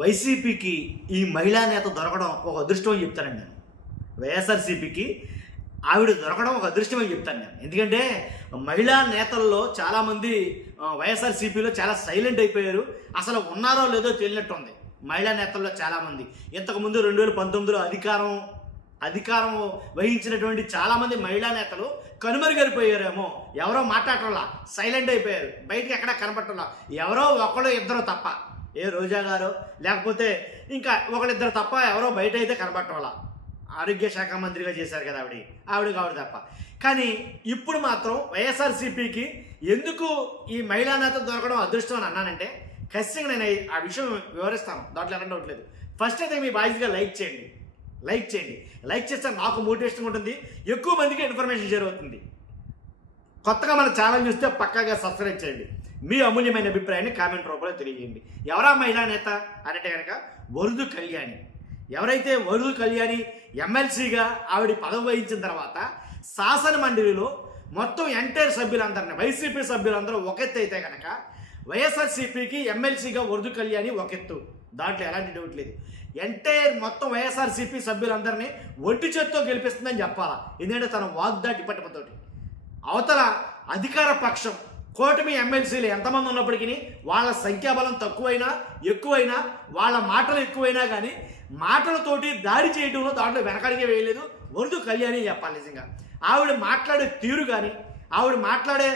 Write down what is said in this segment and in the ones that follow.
వైసీపీకి ఈ మహిళా నేత దొరకడం ఒక అదృష్టం అని చెప్తానండి నేను. వైఎస్ఆర్సీపీకి ఆవిడ దొరకడం ఒక అదృష్టం అని చెప్తాను నేను. ఎందుకంటే మహిళా నేతల్లో చాలామంది వైఎస్ఆర్సీపీలో చాలా సైలెంట్ అయిపోయారు. అసలు ఉన్నారో లేదో తెలియనట్టు ఉంది మహిళా నేతల్లో చాలామంది. ఇంతకుముందు 2019లో అధికారం వహించినటువంటి చాలామంది మహిళా నేతలు కనుమరుగైపోయారేమో, ఎవరో మాట్లాడటంలా సైలెంట్ అయిపోయారు, బయటికి ఎక్కడా కనపడటంలా. ఎవరో ఒకళ్ళు ఇద్దరు తప్ప, ఏ రోజా గారు లేకపోతే ఇంకా ఒకళ్ళిద్దరు తప్ప ఎవరో బయట అయితే కనపడటంలా. ఆరోగ్య శాఖ మంత్రిగా చేశారు కదా ఆవిడ తప్ప. కానీ ఇప్పుడు మాత్రం వైఎస్ఆర్సీపీకి ఎందుకు ఈ మహిళా నేత దొరకడం అదృష్టం అని అన్నానంటే, ఖచ్చితంగా నేను ఆ విషయం వివరిస్తాను, దాంట్లో ఎలాంటి ఉండట్లేదు. ఫస్ట్ అయితే మీ బాధ్యతగా లైక్ చేయండి. లైక్ చేస్తే నాకు మోటివేషన్ ఉంటుంది, ఎక్కువ మందికి ఇన్ఫర్మేషన్ షేర్ అవుతుంది. కొత్తగా మన ఛానల్ చూస్తే పక్కాగా సబ్స్క్రైబ్ చేయండి. మీ అమూల్యమైన అభిప్రాయాన్ని కామెంట్ రూపంలో తెలియజేయండి. ఎవరా మహిళా నేత అంటే కనుక వరదు కళ్యాణి. ఎవరైతే వరదు కళ్యాణి ఎమ్మెల్సీగా ఆవిడ పదవి వహించిన తర్వాత శాసన మండలిలో మొత్తం ఎంటైర్ సభ్యులందరినీ, వైసీపీ సభ్యులందరూ ఒక ఎత్తు అయితే కనుక వైఎస్ఆర్సీపీకి ఎమ్మెల్సీగా వరదు కళ్యాణి ఒక ఎత్తు, దాంట్లో ఎలాంటి డౌట్ లేదు. ఎంటైర్ మొత్తం వైఎస్ఆర్సీపీ సభ్యులందరినీ ఒంటి చేత్తో గెలిపిస్తుందని చెప్పాలా. ఎందుకంటే తన వాగ్దాటి పట్టుమతోటి అవతల అధికార పక్షం కూటమి ఎమ్మెల్సీలు ఎంతమంది ఉన్నప్పటికీ వాళ్ళ సంఖ్యాబలం తక్కువైనా ఎక్కువైనా, వాళ్ళ మాటలు ఎక్కువైనా కానీ మాటలతోటి దాడి చేయడంలో దాంట్లో వెనకడిగే వేయలేదు వరదు కళ్యాణి చెప్పాలి. నిజంగా ఆవిడ మాట్లాడే తీరు కానీ, ఆవిడ మాట్లాడే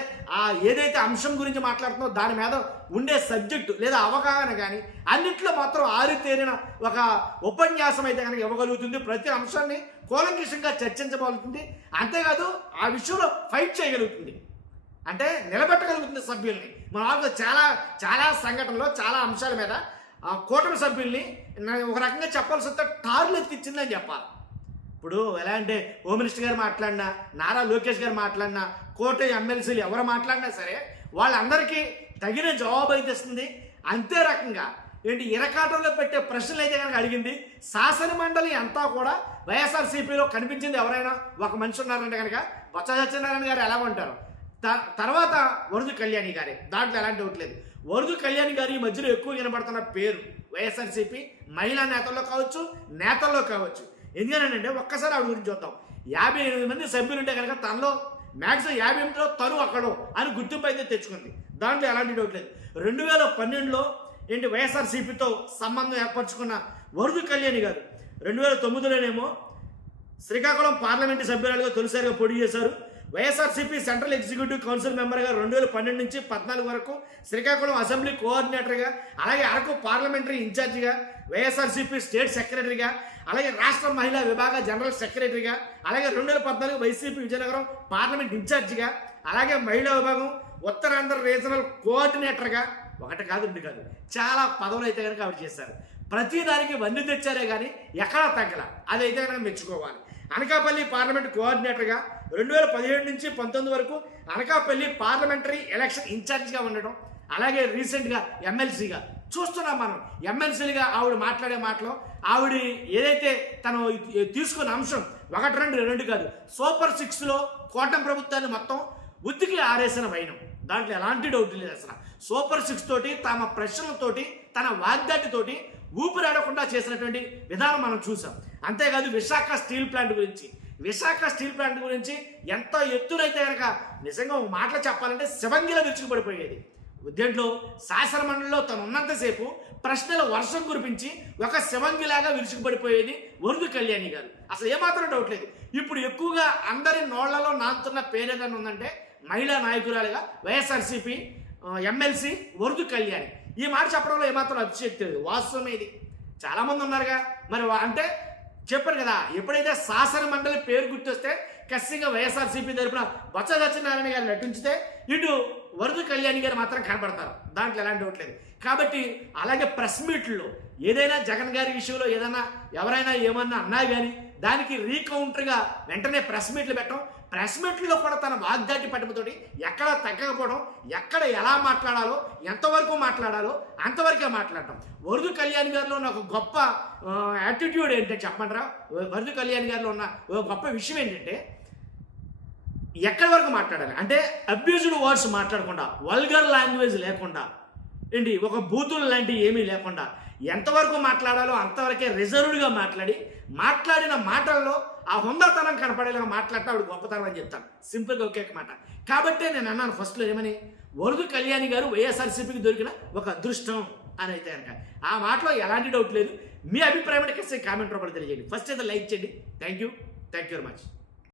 ఏదైతే అంశం గురించి మాట్లాడుతుందో దాని మీద ఉండే సబ్జెక్టు లేదా అవగాహన కానీ అన్నింటిలో మాత్రం ఆరితేరిన ఒక ఉపన్యాసం అయితే కనుక ఇవ్వగలుగుతుంది. ప్రతి అంశాన్ని కూలంకషంగా చర్చించగలుగుతుంది. అంతేకాదు ఆ విషయంలో ఫైట్ చేయగలుగుతుంది, అంటే నిలబెట్టగలుగుతుంది సభ్యుల్ని. మన చాలా సంఘటనలో చాలా అంశాల మీద కూటమి సభ్యుల్ని ఒక రకంగా చెప్పాల్సి వస్తే టార్లు ఎత్తిచ్చిందని చెప్పాలి. ఇప్పుడు ఎలా అంటే హోమ్ మినిస్టర్ గారు మాట్లాడినా, నారా లోకేష్ గారు మాట్లాడినా, కూటమి ఎమ్మెల్సీలు ఎవరు మాట్లాడినా సరే వాళ్ళందరికీ తగిన జవాబు అయితే ఇస్తుంది. అంతే రకంగా ఇరకాటంలో పెట్టే ప్రశ్నలు అయితే కనుక అడిగింది. శాసన మండలి అంతా కూడా వైఎస్ఆర్సీపీలో కనిపించింది ఎవరైనా ఒక మనిషి ఉన్నారంటే కనుక బొత్స సత్యనారాయణ గారు ఎలా ఉంటారు, తర్వాత వరదు కళ్యాణి గారే, దాంట్లో ఎలాంటి డౌట్ లేదు. వరదు కళ్యాణి గారు ఈ మధ్యలో ఎక్కువ వినపడుతున్న పేరు వైఎస్ఆర్సీపీ మహిళా నేతల్లో కావచ్చు, నేతల్లో కావచ్చు. ఎందుకనంటే ఒక్కసారి ఆవిడ గురించి చూద్దాం. 58 మంది సభ్యులు ఉంటే కనుక తనలో మ్యాక్సిమం 58లో తను అక్కడో అని గుర్తింపు అయితే తెచ్చుకుంది, దాంట్లో ఎలాంటి డౌట్ లేదు. 2012లో వైఎస్ఆర్సీపీతో సంబంధం ఏర్పరచుకున్న వరదు కళ్యాణి గారు 2009లోనేమో శ్రీకాకుళం పార్లమెంటు సభ్యురాలుగా తొలిసారిగా పోటీ చేశారు. వైఎస్ఆర్సీపీ సెంట్రల్ ఎగ్జిక్యూటివ్ కౌన్సిల్ మెంబర్గా 2012 నుంచి 14 వరకు, శ్రీకాకుళం అసెంబ్లీ కోఆర్డినేటర్గా, అలాగే అరకు పార్లమెంటరీ ఇన్ఛార్జిగా, వైఎస్ఆర్సీపీ స్టేట్ సెక్రటరీగా, అలాగే రాష్ట్ర మహిళా విభాగ జనరల్ సెక్రటరీగా, అలాగే 2014 వైసీపీ విజయనగరం పార్లమెంట్ ఇన్ఛార్జిగా, అలాగే మహిళా విభాగం ఉత్తరాంధ్ర రీజనల్ కోఆర్డినేటర్గా, ఒకటి కాదు రెండు కాదు చాలా పదవులు అయితే కనుక ఆవిడ చేశారు. ప్రతిదానికి వన్నీ తెచ్చారే కానీ ఎక్కడా తగ్గల, అదైతే కనుక మెచ్చుకోవాలి. అనకాపల్లి పార్లమెంట్ కోఆర్డినేటర్గా 2017 నుంచి 19 వరకు అనకాపల్లి పార్లమెంటరీ ఎలక్షన్ ఇన్ఛార్జిగా ఉండడం, అలాగే రీసెంట్గా ఎమ్మెల్సీగా చూస్తున్నాం మనం. ఎమ్మెల్సీలుగా ఆవిడ మాట్లాడే మాటలో ఆవిడ ఏదైతే తను తీసుకున్న అంశం 1 2 కాదు, సూపర్ 6లో కూటమి ప్రభుత్వాన్ని మొత్తం ఉతికి ఆరేసిన వైనం, దాంట్లో ఎలాంటి డౌట్ లేదు. అసలు సూపర్ 6 తోటి తమ ప్రశ్నలతోటి తన వాగ్దాటితోటి ఊపిరాడకుండా చేసినటువంటి విధానం మనం చూసాం. అంతేకాదు విశాఖ స్టీల్ ప్లాంట్ గురించి ఎంత ఎత్తునైతే కనుక నిజంగా మాటలు చెప్పాలంటే శివంగిలా విరుచుకుపడిపోయేది. దీంట్లో శాసన మండలిలో తను ఉన్నంతసేపు ప్రశ్నల వర్షం కురిపించి ఒక శివంగిలాగా విరుచుకుపడిపోయేది వరదు కళ్యాణి గారు. అసలు ఏమాత్రం డౌట్ లేదు. ఇప్పుడు ఎక్కువగా అందరి నోళ్లలో నానుతున్న పేరు ఏదైనా ఉందంటే మహిళా నాయకురాలుగా వైఎస్ఆర్సీపీ ఎమ్మెల్సీ వరదు కళ్యాణి. ఈ మాట చెప్పడంలో ఏమాత్రం అతిశక్తి లేదు, వాస్తవం ఇది. చాలామంది ఉన్నారుగా మరి, అంటే చెప్పారు కదా, ఎప్పుడైతే శాసన మండలి పేరు గుర్తొస్తే ఖచ్చితంగా వైఎస్ఆర్సీపీ తరపున బొత్స సత్యనారాయణ గారు నటించితే ఇటు వరదు కళ్యాణి గారు మాత్రం కనపడతారు, దాంట్లో ఎలాంటి డౌట్ లేదు. కాబట్టి అలాగే ప్రెస్ మీట్లో ఏదైనా జగన్ గారి విషయంలో ఏదైనా ఎవరైనా ఏమన్నా అన్నా కానీ దానికి రీకౌంటర్గా వెంటనే ప్రెస్ మీట్లు పెట్టడం, ప్రెస్ మీట్లో కూడా తన వాగ్దాటి పట్టుమతోటి ఎక్కడ తగ్గకపోవడం, ఎక్కడ ఎలా మాట్లాడాలో ఎంతవరకు మాట్లాడాలో అంతవరకే మాట్లాడటం. వరదు కళ్యాణ్ గారిలో ఉన్న ఒక గొప్ప యాటిట్యూడ్ ఏంటంటే చెప్పమంటారా, వరదు కళ్యాణ్ గారిలో ఉన్న ఒక గొప్ప విషయం ఏంటంటే ఎక్కడి వరకు మాట్లాడాలి అంటే అబ్యూజ్డ్ వర్డ్స్ మాట్లాడకుండా, వల్గర్ లాంగ్వేజ్ లేకుండా, ఒక బూతులు లాంటివి ఏమీ లేకుండా ఎంతవరకు మాట్లాడాలో అంతవరకే రిజర్వ్డ్గా మాట్లాడిన మాటల్లో ఆ హుందాతనం కనపడేలా మాట్లాడటం ఆవిడ గొప్పతనం అని చెప్తాను. సింపుల్గా ఒకే మాట. కాబట్టే నేను అన్నాను ఫస్ట్లో ఏమని, వరదు కళ్యాణి గారు వైఎస్ఆర్సీపీకి దొరికిన ఒక అదృష్టం అని అయితే కనుక ఆ మాటలో ఎలాంటి డౌట్ లేదు. మీ అభిప్రాయం కామెంట్ రూపంలో తెలియజేయండి. ఫస్ట్ అయితే లైక్ చేయండి. Thank you very much.